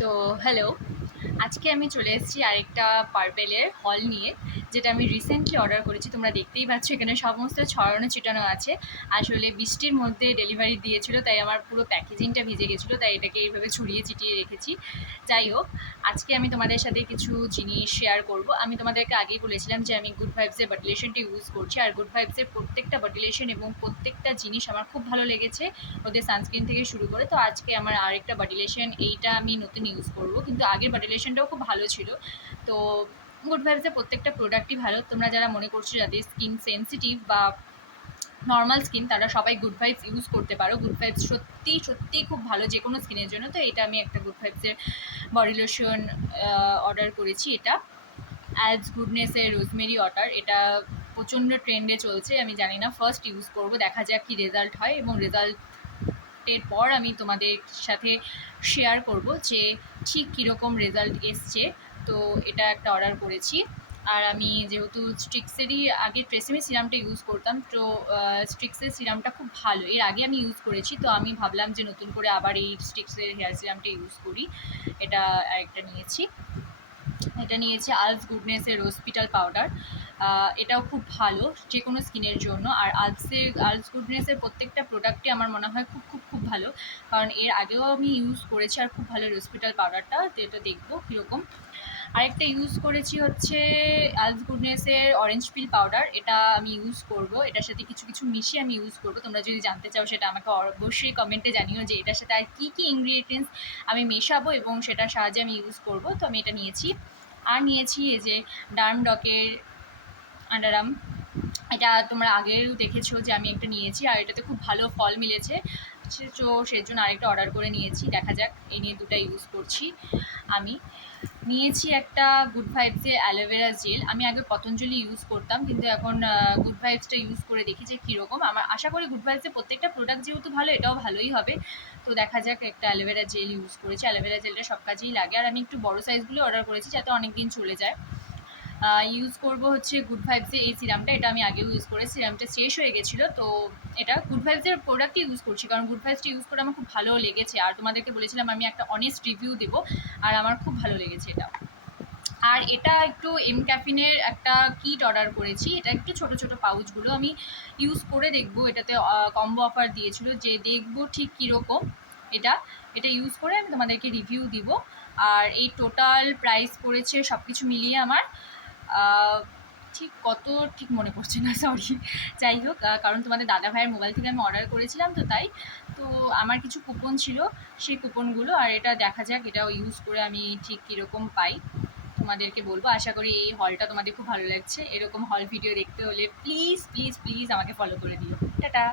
তো হ্যালো, আজকে আমি চলে এসেছি আরেকটা পার্পেলের হল নিয়ে, যেটা আমি রিসেন্টলি অর্ডার করেছি। তোমরা দেখতেই পাচ্ছ এখানে সমস্ত ছড়ানো ছিটানো আছে। আসলে বৃষ্টির মধ্যে ডেলিভারি দিয়েছিল, তাই আমার পুরো প্যাকেজিংটা ভিজে গেছিলো, তাই এটাকে এইভাবে ছড়িয়ে ছিটিয়ে রেখেছি। যাই হোক, আজকে আমি তোমাদের সাথে কিছু জিনিস শেয়ার করব। আমি তোমাদেরকে আগেই বলেছিলাম যে আমি গুড ভাইবসের বডি লোশনটি ইউজ করছি, আর গুড ভাইবসের প্রত্যেকটা বডি লোশন এবং প্রত্যেকটা জিনিস আমার খুব ভালো লেগেছে, ওদের সানস্ক্রিন থেকে শুরু করে। তো আজকে আমার আরেকটা বডি লোশন, এইটা আমি নতুন ইউজ করব, কিন্তু আগের বডি লোশনটাও খুব ভালো ছিল। তো গুড ভাইবসের প্রত্যেকটা প্রোডাক্টই ভালো। তোমরা যারা মনে করছো যাদের স্কিন সেন্সিটিভ বা নর্মাল স্কিন, তারা সবাই গুড ভাইবস ইউজ করতে পারো। গুড ভাইবস সত্যি সত্যিই খুব ভালো যে কোনো স্কিনের জন্য। তো এটা আমি একটা গুড ভাইবসের বডি লোশন অর্ডার করেছি। এটা অ্যালস গুডনেসের রোজমেরি ওয়াটার। এটা প্রচণ্ড ট্রেন্ডে চলছে। আমি জানি না, ফার্স্ট ইউজ করব, দেখা যাক কী রেজাল্ট হয়, এবং রেজাল্টের পর আমি তোমাদের সাথে শেয়ার করব যে ঠিক কীরকম রেজাল্ট এসছে। তো এটা একটা অর্ডার করেছি। আর আমি যেহেতু স্ট্রিক্সেরই আগে ট্রেসেমি সিরামটা ইউজ করতাম, তো স্ট্রিক্সের সিরামটা খুব ভালো, এর আগে আমি ইউজ করেছি। তো আমি ভাবলাম যে নতুন করে আবার এই স্ট্রিক্সের হেয়ার সিরামটা ইউজ করি। এটা আরেকটা নিয়েছি। এটা নিয়েছি আলস গুডনেসের রোজপিটাল পাউডার। এটাও খুব ভালো যে কোনো স্কিনের জন্য। আর আলস গুডনেসের প্রত্যেকটা প্রোডাক্টই আমার মনে হয় খুব খুব খুব ভালো, কারণ এর আগেও আমি ইউজ করেছি আর খুব ভালো রোজপিটাল পাউডারটা। তো এটা দেখবো কীরকম। আরেকটা ইউজ করেছি হচ্ছে আলস গুডনেসের অরেঞ্জ পিল পাউডার। এটা আমি ইউজ করব, এটার সাথে কিছু কিছু মিশিয়ে আমি ইউজ করব। তোমরা যদি জানতে চাও সেটা আমাকে অবশ্যই কমেন্টে জানিও যে এটার সাথে আর কী কী ইনগ্রিডিয়েন্টস আমি মেশাবো এবং সেটার সাহায্যে আমি ইউজ করব। তো আমি এটা নিয়েছি। আর নিয়েছি এই যে ডার্মডকের আন্ডারাম। এটা তোমরা আগেও দেখেছো যে আমি একটা নিয়েছি, আর এটাতে খুব ভালো ফল মিলেছে। তো সেজন্য আরেকটা অর্ডার করে নিয়েছি। দেখা যাক, এই নিয়ে দুটো ইউজ করছি। আমি নিয়েছি একটা গুড ভাইবসের অ্যালোভেরা জেল। আমি আগে পতঞ্জলি ইউজ করতাম, কিন্তু এখন গুড ভাইবসটা ইউজ করে দেখি যে কীরকম। আমার আশা করি গুড ভাইবসের প্রত্যেকটা প্রোডাক্ট যেহেতু ভালো, এটাও ভালোই হবে। তো দেখা যাক, একটা অ্যালোভেরা জেল ইউজ করেছি। অ্যালোভেরা জেলটা সব কাজেই লাগে, আর আমি একটু বড়ো সাইজগুলো অর্ডার করেছি যাতে অনেক দিন চলে যায়। ইউজ করব হচ্ছে গুড ভাইবসের এই সিরামটা। এটা আমি আগেও ইউজ করে, সিরামটা শেষ হয়ে গেছিলো। তো এটা গুড ভাইবসের প্রোডাক্টই ইউজ করছি, কারণ গুড ভাইবসটা ইউজ করে আমার খুব ভালো লেগেছে। আর তোমাদেরকে বলেছিলাম আমি একটা অনেস্ট রিভিউ দেবো, আর আমার খুব ভালো লেগেছে এটা। আর এটা একটু এম ক্যাফিনের একটা কিট অর্ডার করেছি। এটা একটু ছোট ছোট পাউচগুলো আমি ইউজ করে দেখবো। এটাতে কম্বো অফার দিয়েছিল, যে দেখবো ঠিক কীরকম। এটা এটা ইউজ করে আমি তোমাদেরকে রিভিউ দিব। আর এই টোটাল প্রাইস পড়েছে সব কিছু মিলিয়ে আমার ঠিক কত ঠিক মনে পড়ছে না, সরি। যাই হোক, কারণ তোমাদের দাদা ভাইয়ের মোবাইল থেকে আমি অর্ডার করেছিলাম, তো তাই। তো আমার কিছু কুপন ছিল, সেই কুপনগুলো। আর এটা দেখা যাক, এটাও ইউজ করে আমি ঠিক কীরকম পাই তোমাদেরকে বলবো। আশা করি এই হলটা তোমাদের খুব ভালো লাগছে। এরকম হল ভিডিও দেখতে হলে প্লিজ প্লিজ প্লিজ আমাকে ফলো করে দিও। টাটা।